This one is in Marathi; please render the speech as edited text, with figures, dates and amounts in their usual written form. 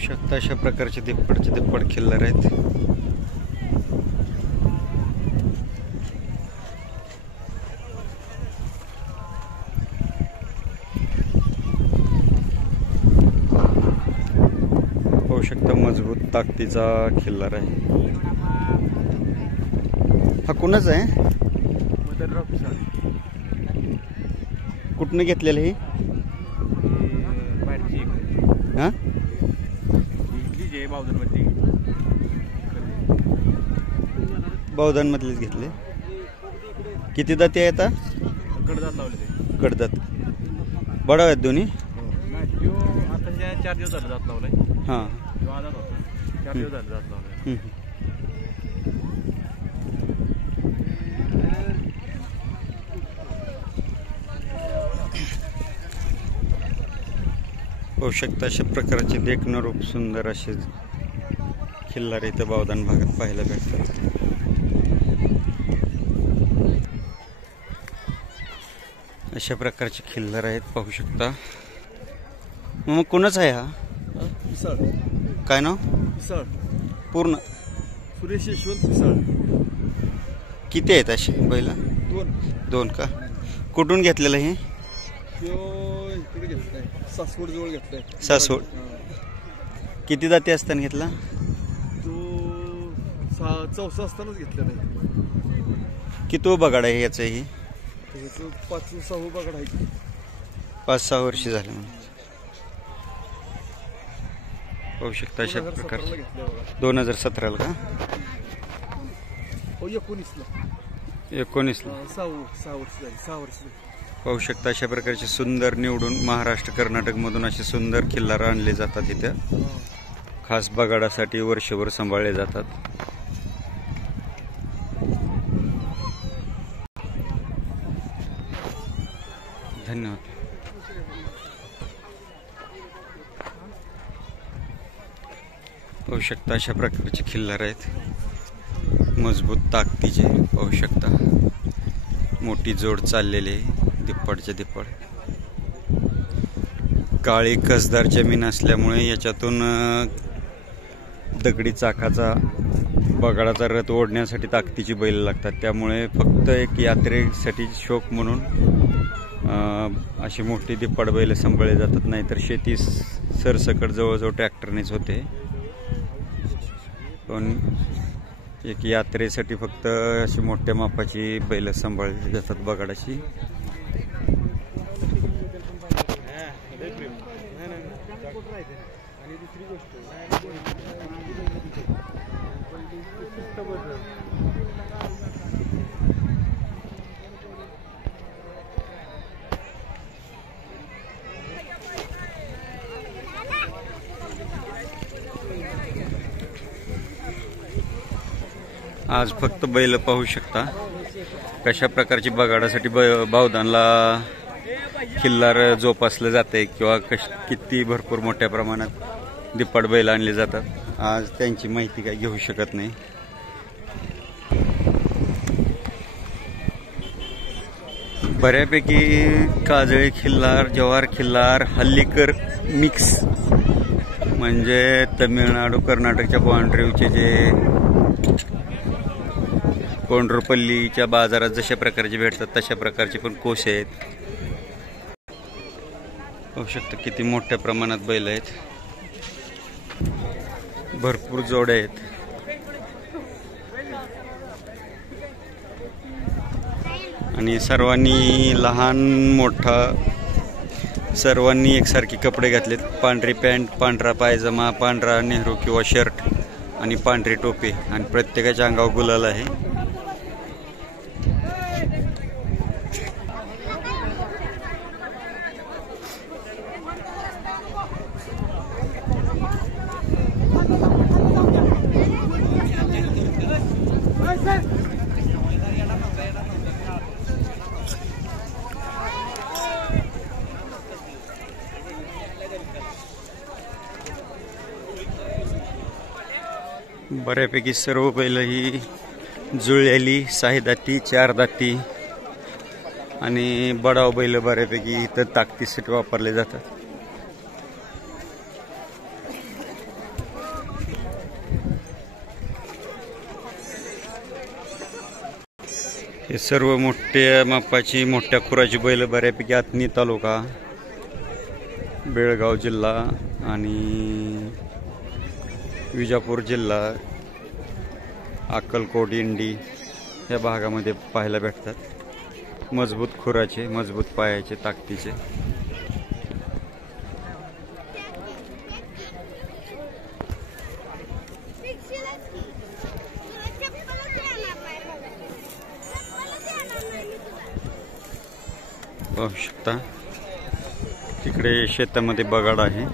शकता अशा प्रकारचे दिप्पड खिल्लार आहेत. पाहू शकता मजबूत ताकदीचा खिल्लार आहे. हा कुणाच आहे? कुठनं घेतलेलं हे? हा बावधनमधलेच घेतले. किती दाते आहेत? कडदात बडा आहेत दोन्ही. आता 4 दिवस झाले जात लावलाय. हां 4 दिवस झाले जात लावलाय. पाहू शकता अशा प्रकारचे देखणं रूप सुंदर असे खिल्लार इथं बावधन भागात पाहायला भेटतात. अशा प्रकारचे खिल्लार आहेत पाहू शकता. मग कोणाच आहे हा? पिसाळ. काय नाव? पिसाळ. पूर्ण सुरेश यशवंत पिसाळ. किती आहेत असे बैल? 2 का? कुठून घेतलेलं हे? इकडे घेतलाय सासवड जवळ घेतलाय. सासवड. किती दाते असताना घेतला? तो 4 असतानाच घेतला नाही. किती बगाड आहे याचं? हे 5-6 बगाड आहे. 5-6 वर्ष झाले म्हणून. पाहू शकता अशा प्रकारचे. 2017 का? 19 ला. 6 वर्ष. पाहू शकता अशा प्रकारचे सुंदर निवडून महाराष्ट्र कर्नाटक मधून असे सुंदर खिल्लार आणले जातात. इथं खास बगाडासाठी वर्षभर सांभाळले जातात. धन्यवाद. पाहू शकता अशा प्रकारचे खिल्लार आहेत मजबूत ताकदीचे. पाहू शकता मोठी जोड चाललेली दिप्पडचे दिप्पड. काळी कसदार जमीन असल्यामुळे याच्यातून दगडी चाकाचा बगाडाचा रथ ओढण्यासाठी ताकदीची बैल लागतात. त्यामुळे फक्त एक यात्रेसाठी शौक म्हणून अशी मोठी दिप्पड बैल सांभाळले जातात. नाहीतर शेती सरसकट जवळजवळ ट्रॅक्टरनेच होते. पण एक यात्रेसाठी फक्त अशी मोठ्या मापाची बैल सांभाळली जातात बगाडाची. आज फक्त बैल पाहू शकता कशा प्रकारची बगाडासाठी बावधनला खिल्लार जोपासलं जाते किंवा किती भरपूर मोठ्या प्रमाणात दिप्पड बैल आणले जातात. आज त्यांची माहिती काय घेऊ शकत नाही. बऱ्यापैकी काजळी खिल्लार, जवार खिल्लार, हल्लीकर मिक्स म्हणजे तमिळनाडू कर्नाटकच्या बाउंड्रीवरचे जे कोंड्रपल्लीच्या बाजारात जशा प्रकारचे भेटतात तशा प्रकारचे पण कोशे आहेत. पाहू शकता किती मोठ्या प्रमाणात बैल आहेत. भरपूर जोड्या आहेत. आणि सर्वांनी लहान मोठा सर्वांनी एकसारखे कपडे घातलेत. पांढरी पॅन्ट, पांढरा पायजमा, पांढरा नेहरू किंवा शर्ट आणि पांढरी टोपी आणि प्रत्येकाच्या अंगावर गुलाल आहे. बऱ्यापैकी सर्व बैल ही जुळलेली 6 दाती 4 दाती आणि बडाव बैल बऱ्यापैकी इथं ताकदीसाठी वापरले जातात. हे सर्व मोठ्या मापाची मोठ्या खुराची बैल बऱ्यापैकी आत्नी तालुका, बेळगाव जिल्हा आणि विजापूर जिल्हा, अक्कलकोट, इंडी या भागामध्ये पाहायला भेटतात. मजबूत खुराचे, मजबूत पायाचे, ताकदीचे. पाहू शकता तिकडे शेतामध्ये बगाड आहे.